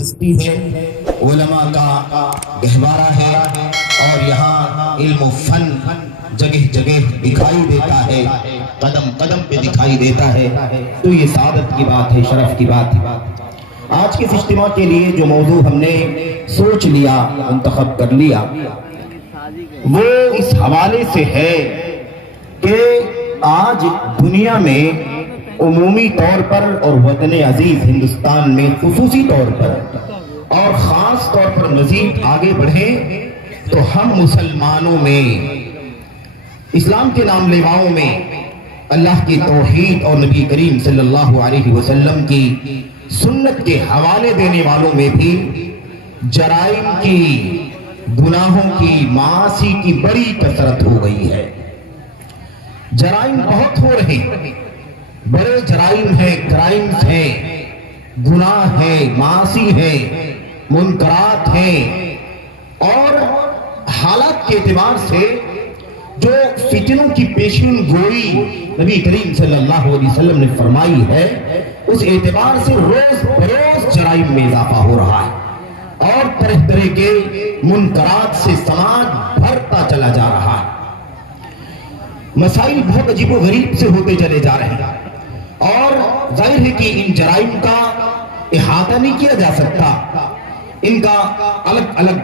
ہستی ہے، علماء کا گہوارہ ہے، اور یہاں علم و فن جگہ جگہ دکھائی دیتا ہے، قدم قدم پہ دکھائی دیتا ہے، تو یہ سعادت کی بات ہے، شرف کی بات ہے۔ آج کے اس اجتماع کے لیے جو موضوع ہم نے سوچ لیا، منتخب کر لیا، وہ اس حوالے سے ہے کہ آج دنیا میں عمومی طور پر اور وطن عزیز ہندوستان میں خصوصی طور پر اور خاص طور پر مزید آگے بڑھیں تو ہم مسلمانوں میں، اسلام کے نام لیواؤں میں، اللہ کی توحید اور نبی کریم صلی اللہ علیہ وسلم کی سنت کے حوالے دینے والوں میں بھی جرائم کی، گناہوں کی، معاصی کی بڑی کثرت ہو گئی ہے۔ جرائم بہت ہو رہے، بڑے جرائم ہیں، کرائمز ہیں، گناہ ہے، معاصی ہے، منکرات ہیں، اور حالات کے اعتبار سے جو فتنوں کی پیشین گوئی نبی کریم صلی اللہ علیہ وسلم نے فرمائی ہے، اس اعتبار سے روز بروز جرائم میں اضافہ ہو رہا ہے، اور طرح طرح کے منکرات سے سماج بھرتا چلا جا رہا ہے۔ مسائل بہت عجیب و غریب سے ہوتے چلے جا رہے ہیں، اور ظاہر ہے کہ ان جرائم کا احاطہ نہیں کیا جا سکتا، ان کا الگ الگ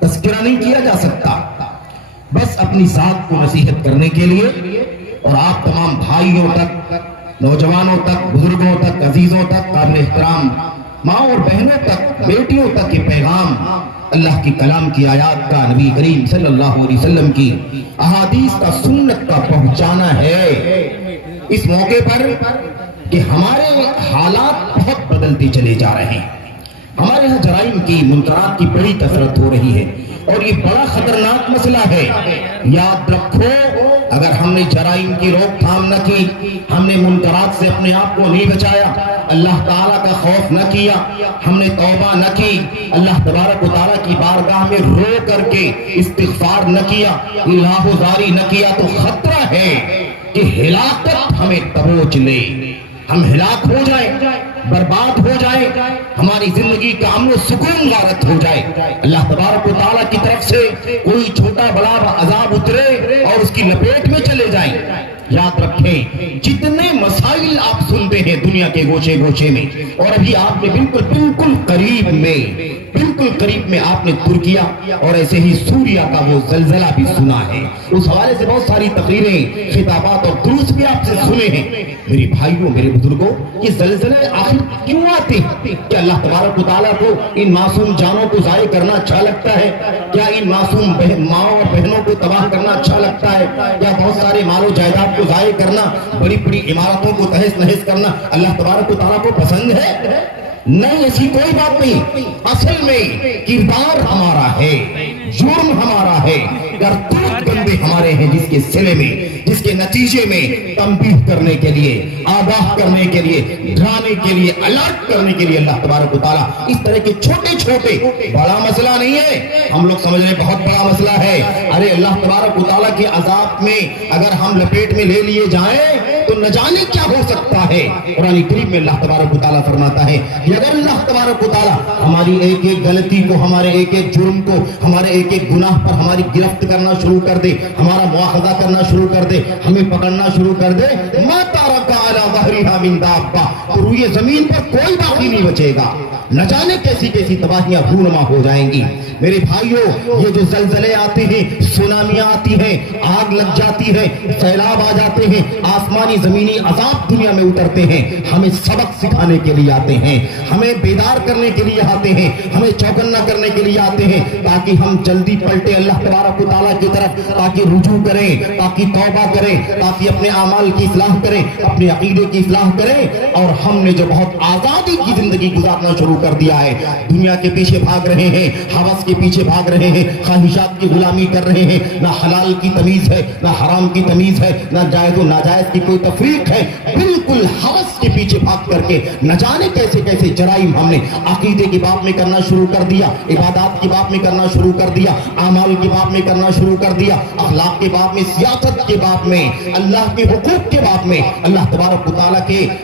تذکرہ نہیں کیا جا سکتا۔ بس اپنی ذات کو نصیحت کرنے کے لیے، اور آپ تمام بھائیوں تک، نوجوانوں تک، بزرگوں تک، عزیزوں تک، قابل احترام ماں اور بہنوں تک، بیٹیوں تک یہ پیغام اللہ کی کلام کی آیات کا، نبی کریم صلی اللہ علیہ وسلم کی احادیث کا، سنت کا پہنچانا ہے اس موقع پر کہ ہمارے حالات بہت بدلتے چلے جا رہے ہیں۔ ہمارے یہاں جرائم کی، منکرات کی بڑی کثرت ہو رہی ہے، اور یہ بڑا خطرناک مسئلہ ہے۔ یاد رکھو، اگر ہم نے جرائم کی روک تھام نہ کی، ہم نے منکرات سے اپنے آپ کو نہیں بچایا، اللہ تعالیٰ کا خوف نہ کیا، ہم نے توبہ نہ کی، اللہ تبارک و تعالیٰ کی بارگاہ میں رو کر کے استغفار نہ کیا، الہ زاری نہ کیا، تو خطرہ ہے کہ ہلاکت ہمیں دبوچ لے، ہم ہلاک ہو جائیں، برباد ہو جائے، ہماری زندگی کا امن و سکون غارت ہو جائے، اللہ تبارک و تعالیٰ کی طرف سے کوئی چھوٹا بڑا عذاب اترے اور اس کی لپیٹ میں چلے جائیں۔ یاد رکھیں، جتنے مسائل آپ سنتے ہیں دنیا کے گوشے گوشے میں، اور ابھی آپ نے بالکل قریب میں آپ نے ترکیہ اور ایسے ہی سوریہ کا وہ زلزلہ بھی سنا ہے، اس حوالے سے بہت ساری تقریریں، خطابات اور دروس بھی آپ سے سنے ہیں۔ میری بھائیوں، میرے بزرگوں، یہ زلزلے آخر کیوں آتے ہیں؟ کیا اللہ تبارک و تعالیٰ کو ان معصوم جانوں کو ضائع کرنا اچھا لگتا ہے؟ کیا ان معصوم ماں اور بہنوں کو تباہ کرنا اچھا لگتا ہے؟ کیا بہت سارے مال و جائیداد کو ضائع کرنا، بڑی بڑی عمارتوں کو تہس نہس کرنا اللہ تبارک و تعالیٰ کو پسند ہے؟ نہیں، ایسی کوئی بات نہیں۔ اصل میں کردار ہمارا ہے، جرم ہمارا ہے، کرتوت گندے ہمارے ہیں، جس کے صلے میں، جس کے نتیجے میں تنبیہ کرنے کے لیے، آگاہ کرنے کے لیے، ڈرانے کے لیے، الرٹ کرنے کے لیے اللہ تبارک و تعالیٰ اس طرح کے چھوٹے چھوٹے، بڑا مسئلہ نہیں ہے، ہم لوگ سمجھ رہے بہت بڑا مسئلہ ہے۔ ارے اللہ تبارک و تعالیٰ کے عذاب میں اگر ہم لپیٹ میں لے لیے جائیں تو نہ جانے کیا ہو سکتا ہے۔ قرآن کریم میں اللہ تبارک و تعالیٰ فرماتا ہے کہ اگر اللہ تبارک و تعالیٰ ہماری ایک ایک غلطی کو، ہمارے ایک ایک جرم کو، ہمارے ایک ایک گناہ پر ہماری گرفت کرنا شروع کر دے، ہمارا مواخذہ کرنا شروع کر دے، ہمیں پکڑنا شروع کر دے، ما ترک علی ظہرہا من دابہ، تو روئے زمین پر کوئی باقی نہیں بچے گا۔ نہ جانے کیسی کیسی تباہیاں رونما ہو جائیں گی۔ میرے بھائیوں، یہ جو زلزلے آتے ہیں، سونامیاں آتی ہیں، آگ لگ جاتی ہے، سیلاب آ جاتے ہیں، آسمانی زمینی عذاب دنیا میں اترتے ہیں، ہمیں سبق سکھانے کے لیے آتے ہیں، ہمیں بیدار کرنے کے لیے آتے ہیں، ہمیں چوکنا کرنے کے لیے آتے ہیں، تاکہ ہم جلدی پلٹے اللہ تبارک و تعالیٰ کی طرف، تاکہ رجوع کریں، تاکہ توبہ کریں، تاکہ اپنے اعمال کی اصلاح کریں، اپنے عقیدے کی اصلاح کریں۔ اور ہم نے جو بہت آزادی کی زندگی گزارنا شروع کر دیا ہے، دنیا کے پیچھے بھاگ رہے ہیں، ہوس کے پیچھے بھاگ رہے ہیں، خواہشات کی غلامی کر رہے ہیں، نہ حلال کی تمیز ہے، نہ حرام کی تمیز ہے، نہ جائز و ناجائز کی کوئی تفریق ہے، بالکل ہوس کے پیچھے بھاگ کر کے نہ جانے کیسے کیسے جرائم ہم نے عقیدے کی بات میں کرنا شروع کر دیا، عبادات کی بات میں کرنا شروع کر دیا، اعمال کی بات میں کرنا شروع کر دیا، اخلاق کے بات میں، سیاست کے بات میں، اللہ کے حقوق کے بات میں، اللہ تبارک و تعالیٰ کے،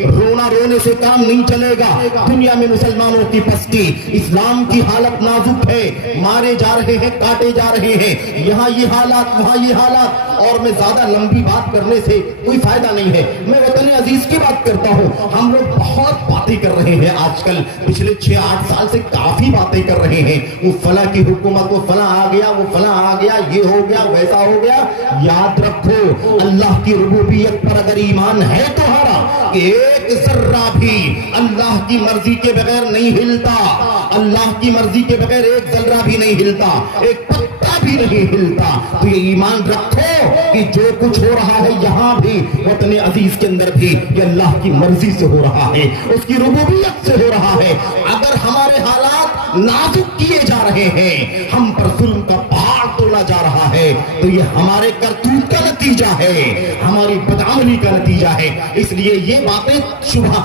رونا رونے سے کام نہیں چلے گا. دنیا میں مسلمانوں کی پستی, اسلام کی حالت نازک ہے, مارے جا رہے ہیں, کاٹے جا رہے ہیں, یہاں یہ حالات, وہاں یہ حالات. اور میں زیادہ لمبی بات کرنے سے کوئی فائدہ نہیں ہے, میں وطن عزیز کی بات کرتا ہوں. ہم لوگ بہت باتیں کر رہے ہیں آج کل, پچھلے 6-8 سال سے کافی باتیں کر رہے ہیں. وہ فلاں کی حکومت, وہ فلاں آ گیا, وہ فلاں آ گیا, یہ ہو گیا, ویسا ہو گیا. یاد رکھو, اللہ کی ربوبیت پر اگر ایمان ہے تمہارا, ایک ذرہ بھی اللہ کی مرضی کے بغیر نہیں ہلتا. اللہ کی مرضی کے بغیر ایک ذرہ بھی نہیں ہلتا, ایک پتا بھی نہیں ہلتا. تو یہ ایمان رکھو کہ جو کچھ ہو رہا ہے یہاں بھی, وطن عزیز کے اندر بھی, یہ اللہ کی مرضی سے ہو رہا ہے, اس کی ربوبیت سے ہو رہا ہے. اگر ہمارے حالات نازک کیے جا رہے ہیں, ہم پر ظلم کا پہاڑ توڑا جا رہا ہے, تو یہ ہمارے کرتوت کا نتیجہ ہے, ہماری بدعملی کا نتیجہ ہے. اس لیے یہ باتیں شبہ,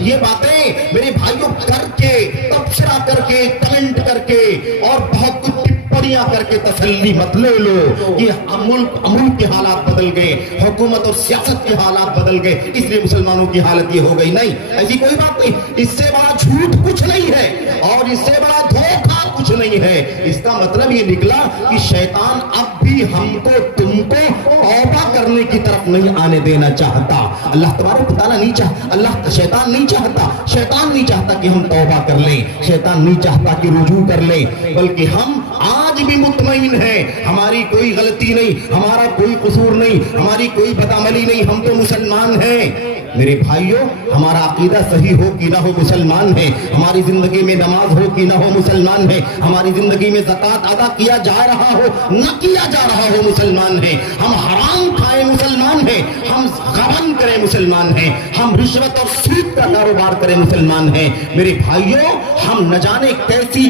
یہ باتیں میرے بھائیوں کر کے, تبصرہ کر کے, کمنٹ کر کے اور بہت کچھ ٹپڑیاں کر کے تسلی مت لے لو کہ ملک کے حالات بدل گئے, حکومت اور سیاست کے حالات بدل گئے, اس لیے مسلمانوں کی حالت یہ ہو گئی. نہیں, ایسی کوئی بات نہیں. اس سے بڑا جھوٹ کچھ نہیں ہے اور اس سے بڑا دھوکہ کچھ نہیں ہے. اس کا مطلب یہ نکلا کہ شیطان اب بھی ہم کو, تم کو توبہ کرنے کی طرف نہیں آنے دینا چاہتا. اللہ تبارک و تعالیٰ نہیں چاہتا, شیطان نہیں چاہتا کہ ہم توبہ کر لیں, شیطان نہیں چاہتا کہ رجوع کر لیں, بلکہ ہم آج بھی مطمئن ہیں, ہماری کوئی غلطی نہیں, ہمارا کوئی قصور نہیں, ہماری کوئی بدعملی نہیں, ہم تو مسلمان ہیں. میرے بھائیوں, ہمارا عقیدہ صحیح ہو کہ نہ ہو, مسلمان ہیں. ہماری زندگی میں نماز ہو کہ نہ ہو, مسلمان ہیں. ہماری زندگی میں زکوٰۃ ادا کیا جا رہا ہو, نہ کیا جا رہا ہو, مسلمان ہیں. ہم حرام کھائیں, مسلمان ہیں. ہم غبن کریں, مسلمان ہیں. ہم رشوت اور سود کا کاروبار کریں, مسلمان ہیں. میرے بھائیوں, ہم نہ جانے کیسی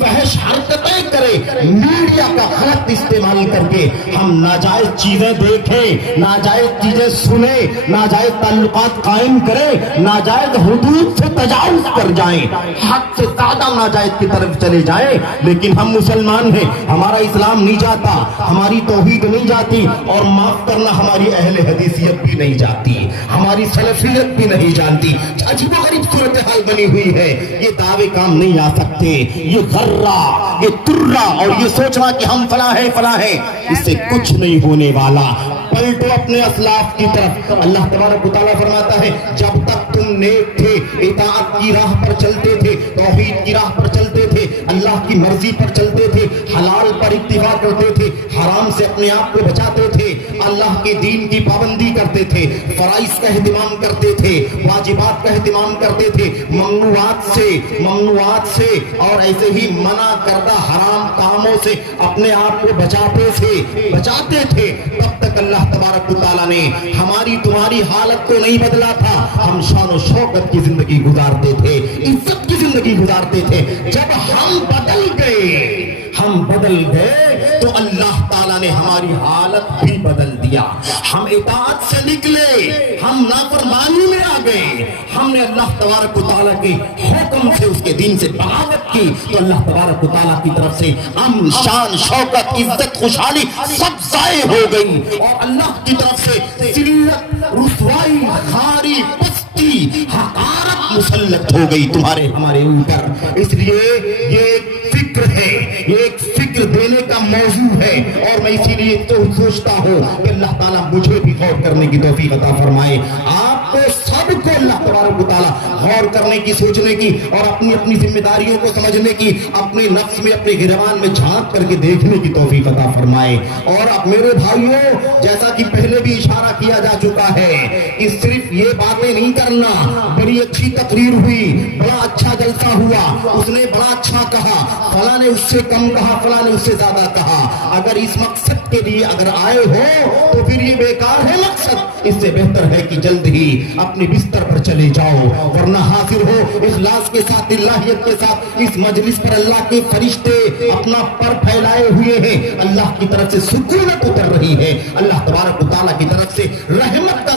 فحش حرکتیں کریں, میڈیا کا غلط استعمال کر کے ہم ناجائز چیزیں دیکھیں, ناجائز چیزیں سنیں, ناجائز تعلقات قائم کریں, ناجائز حدود سے تجاوز کر جائیں, حد سے زیادہ ناجائز کی طرف چلے جائیں. لیکن ہم مسلمان ہیں, ہمارا اسلام نہیں جاتا, ہماری توحید نہیں جاتی, اور معاف کرنا, ہماری اہل حدیثیت بھی نہیں جاتی, ہماری سلفیت بھی نہیں جانتی. عجیب و غریب صورتحال بنی ہوئی ہے. یہ دعوے کام نہیں آ سکتے, یہ ذرہ, یہ ترہ اور یہ سوچنا کہ ہم فلاں ہیں, اس سے کچھ نہیں ہونے والا. پلٹو اپنے اسلاف کی طرف. اللہ تبارک و تعالیٰ فرماتا ہے, جب تک تم نیک تھے, اطاعت کی راہ پر چلتے تھے, توحید کی راہ پر چلتے تھے, اللہ کی مرضی پر چلتے تھے, حلال پر اتباع کرتے تھے, حرام سے اپنے آپ کو بچاتے تھے, اللہ کے دین کی پابندی کرتے تھے, فرائض کا اہتمام کرتے تھے, واجبات کا اہتمام کرتے تھے, ممنوعات سے اور ایسے ہی منع کردہ حرام کاموں سے اپنے آپ کو بچاتے تھے, تب تک اللہ تبارک و تعالیٰ نے ہماری تمہاری حالت کو نہیں بدلا تھا. ہم شان و شوکت کی زندگی گزارتے تھے, عزت کی زندگی گزارتے تھے. جب ہم بدل گئے تو اللہ تعالیٰ نے ہماری حالت بھی بدل دیا. ہم اطاعت سے نکلے, ہم نافرمانی میں آ گئے, ہم نے اللہ تبارک و تعالیٰ کے حکم سے, اس کے دین سے بغاوت کی, تو اللہ تبارک و تعالیٰ کی طرف سے امن, شان, شوکت, عزت, خوشحالی سب ضائع ہو گئی, اور اللہ کی طرف سے ذلت, رسوائی, خاری, پستی, حقارت مسلط ہو گئی ہمارے اوپر. اس لیے یہ ایک فکر ہے, یہ ایک فکر دینے کا موضوع ہے, اور میں اسی لیے تو سوچتا ہوں کہ اللہ تعالیٰ مجھے بھی غور کرنے کی توفیق عطا فرمائے, آپ کو سب کو اللہ تبارک و تعالیٰ غور کرنے کی, سوچنے کی, اور اپنی ذمہ داریوں کو سمجھنے کی, اپنے نفس میں, اپنے گریبان میں جھانک کر کے دیکھنے کی توفیق عطا فرمائے. اور اب میرے بھائیوں, جیسا کہ پہلے بھی اشارہ کیا جا چکا ہے کہ صرف یہ باتیں نہیں کرنا, بڑی اچھی تقریر ہوئی, بڑا اچھا جلسہ ہوا, اس نے بڑا اچھا کہا, فلاں نے اس سے کم کہا, فلاں نے اس سے زیادہ کہا. اگر اس مقصد کے لیے اگر آئے ہو تو پھر یہ بیکار ہے مقصد. اس سے بہتر ہے کہ جلد ہی اپنے بستر پر چلے جاؤ, ورنہ حاضر ہو اخلاص کے ساتھ, اللہیت کے ساتھ. اس مجلس پر اللہ کے فرشتے اپنا پر پھیلائے ہوئے ہیں, اللہ کی طرف سے سکونت اتر رہی ہے, اللہ تبارک و تعالیٰ کی طرف سے رحمت کا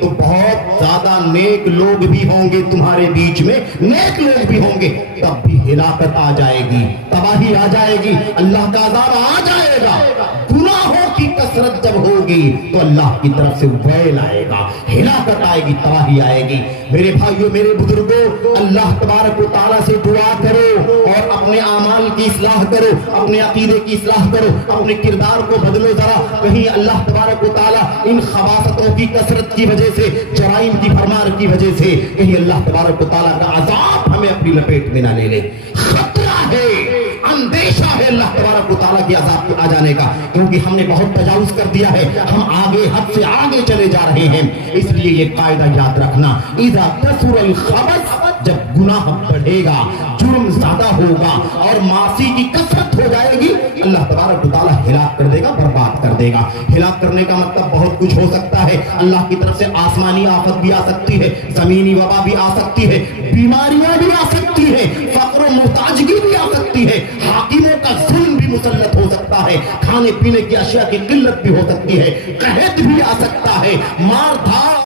تو بہت زیادہ نیک لوگ بھی ہوں گے تمہارے بیچ میں، نیک لوگ بھی ہوں گے، تب بھی ہلاکت آ جائے گی، تباہی آ جائے گی، اللہ کا عذاب آ جائے گا۔ گناہوں کی کثرت جب ہوگی تو اللہ کی طرف سے ویل آئے گا، ہلاکت آئے گی، تباہی آئے گی۔ میرے بھائیوں، میرے بزرگوں، اللہ تبارک و تعالیٰ سے دعا کرو اور اپنے اعمال کی اصلاح کرو، اپنے عقیدے کی اصلاح کرو، اپنے کردار کو بدلو ذرا۔ کہیں اللہ تبارک و تعالیٰ ان خباثتوں کی کثرت کی وجہ سے، جرائم کی بھرمار کی وجہ سے، کہیں اللہ تبارک و تعالیٰ کا عذاب ہمیں اپنی لپیٹ میں نہ لے لے۔ خطرہ ہے، اندیشہ ہے اللہ تبارک و تعالیٰ کی عذاب کے آ جانے کا، کیونکہ ہم نے بہت تجاوز کر دیا ہے، ہم آگے حد سے آگے چلے جا رہے ہیں۔ اس لیے یہ قاعدہ یاد رکھنا، اذا کثر الخبث، جب گناہ بڑھے گا، جرم زیادہ ہوگا اور معاصی کی کثرت ہو جائے گی، اللہ تبارک و تعالیٰ ہلاک کر دے گا، برباد کر دے گا۔ ہلاک کرنے کا مطلب بہت کچھ ہو سکتا ہے، اللہ کی طرف سے آسمانی آفت بھی آ سکتی ہے، زمینی وبا بھی آ سکتی ہے، بیماریاں بھی آ سکتی ہیں، فقر و محتاجگی بھی آ سکتی ہے، حاکموں کا ظلم بھی مسلط ہو سکتا ہے، کھانے پینے کی اشیاء کی قلت بھی ہو سکتی ہے، قحط بھی آ سکتا ہے، مار